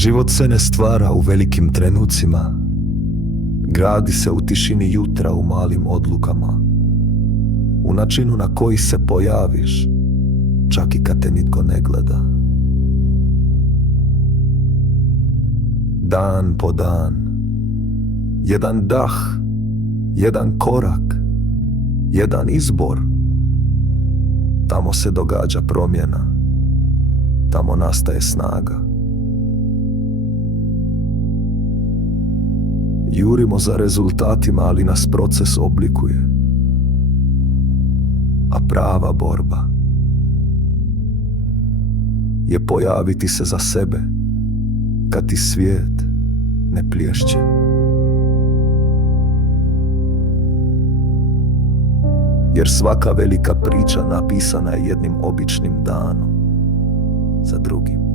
Život se ne stvara u velikim trenucima, gradi se u tišini jutra, u malim odlukama, u načinu na koji se pojaviš, čak i kad te nitko ne gleda. Dan po dan, jedan dah, jedan korak, jedan izbor, tamo se događa promjena, tamo nastaje snaga. Jurimo za rezultatima, ali nas proces oblikuje. A prava borba je pojaviti se za sebe kad ti svijet ne plješće. Jer svaka velika priča napisana je jednim običnim danom za drugim.